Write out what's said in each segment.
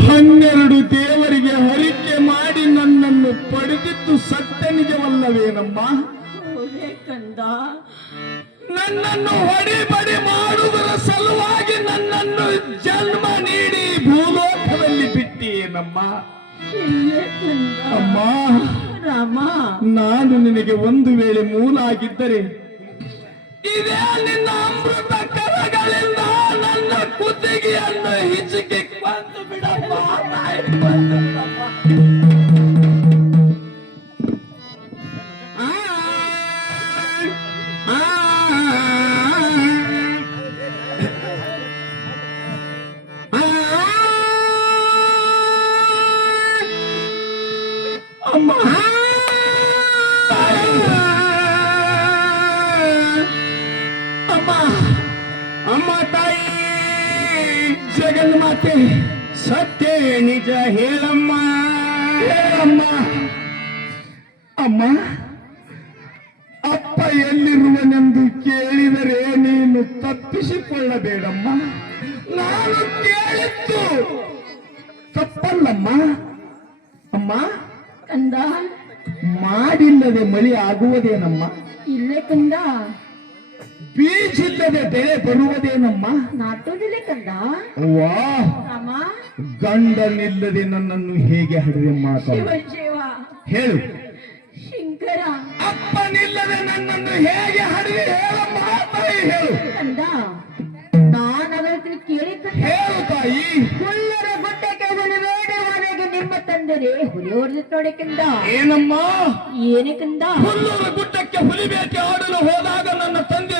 ಹನ್ನೆರಡು ದೇವರಿಗೆ ಹರಿಕೆ ಮಾಡಿ ನನ್ನನ್ನು ಪಡೆದಿದ್ದು ಸತ್ಯ ನಿಜವಲ್ಲವೇನಮ್ಮ ಹೌದೇ ಕಂದ. ನನ್ನನ್ನು ಹೊಡಿಬಡಿ ಮಾಡುವುದರ ಸಲುವಾಗಿ ನನ್ನನ್ನು ಜನ್ಮ ನೀಡಿ ಭೂಲೋಕದಲ್ಲಿ ಬಿಟ್ಟಿಯೇನಮ್ಮ ಅಮ್ಮ ರಾಮ. ನಾನು ನಿನಗೆ ಒಂದು ವೇಳೆ ಮೂಲ ಆಗಿದ್ದರೆ ಇದೇ ನಿನ್ನ ಅಮೃತ ಕರಗಳಿಂದ ನನ್ನ ಕುತ್ತಿಗೆಯನ್ನು ಹಿಚಿಕೆ ಕೊಂದು ಬಿಡಪ್ಪ ತಾಯಿ, ಕೊಂದು ಬಿಡಪ್ಪ. ಆ, ಆ, ಆ, ಅಮ್ಮ ಅಮ್ಮ ಅಮ್ಮ ತಾಯಿ ಜಗನ್ಮಾತೆ ಸತ್ಯ ನಿಜ ಹೇಳಮ್ಮ. ಹೇಳಮ್ಮ. ಅಮ್ಮ ಅಪ್ಪ ಎಲ್ಲಿರುವನೆಂದು ಕೇಳಿದರೆ ನೀನು ತಪ್ಪಿಸಿಕೊಳ್ಳಬೇಡಮ್ಮ. ನಾನು ಕೇಳಿತ್ತು ತಪ್ಪಲ್ಲಮ್ಮ. ಅಮ್ಮ ಕಂದ. ಮಾಡಿಲ್ಲದೆ ಮಳಿ ಆಗುವುದೇನಮ್ಮ? ಇಲ್ಲೇ ಕಂದ. ಬೀಜಿಲ್ಲದೆ ಬೆಳೆ ಬರುವುದೇನಮ್ಮ? ನಾಟೋದಿಲ್ಲ ಕಂದ. ವಾ ರಾಮ? ಗಂಡನಿಲ್ಲದೆ ನನ್ನನ್ನು ಹೇಗೆ ಹಡಿದೆ ಮಾತಾಡ ಹೇಳು. ಶಂಕರ. ಅಪ್ಪನಿಲ್ಲದೆ ನನ್ನನ್ನು ಹೇಗೆ ಹಡಿದೆ ಹೇಳು ಕಂದ ನಾನು ಅದರ ಕೇಳಿ ಹೇಳು ತಾಯಿ. ಕುಳ್ಳರ ಗುಡ್ಡಕ್ಕೆ ಹುಲಿಬೇಡಿ ಮನೆಗೆ ನಿಮ್ಮ ತಂದರೆ ಹುಲಿ ಹೊಡೆದು ತೊಡಕಿಂದ ಏನಮ್ಮ? ಏನಕ್ಕಿಂದ ಕಂದ? ಹುಲ್ಲೂರು ಗುಡ್ಡಕ್ಕೆ ಹುಲಿಬೇಕೆ ಆಡಲು ಹೋದಾಗ ನನ್ನ ಹೊಡೆದಿರುವುದು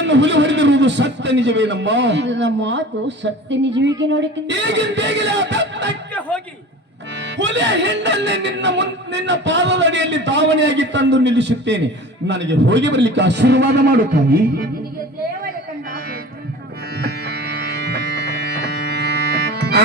ಸತ್ಯ ನಿಜವೇನಮ್ಮ ಇದು ನಮ್ಮ ಮಾತು ಸತ್ಯ ನಿಜವಿಗೆ ನೋಡಿ ಹೋಗಿ ಹುಲಿಯ ಹಿಂಡಲ್ಲಿ ನಿನ್ನ ಮುನ್ ನಿನ್ನ ಪಾದದಡಿಯಲ್ಲಿ ದಾವಣೆಯಾಗಿ ತಂದು ನಿಲ್ಲಿಸುತ್ತೇನೆ. ನನಗೆ ಹೋಗಿ ಬರಲಿಕ್ಕೆ ಆಶೀರ್ವಾದ ಮಾಡು ತಾಯಿ. ಆ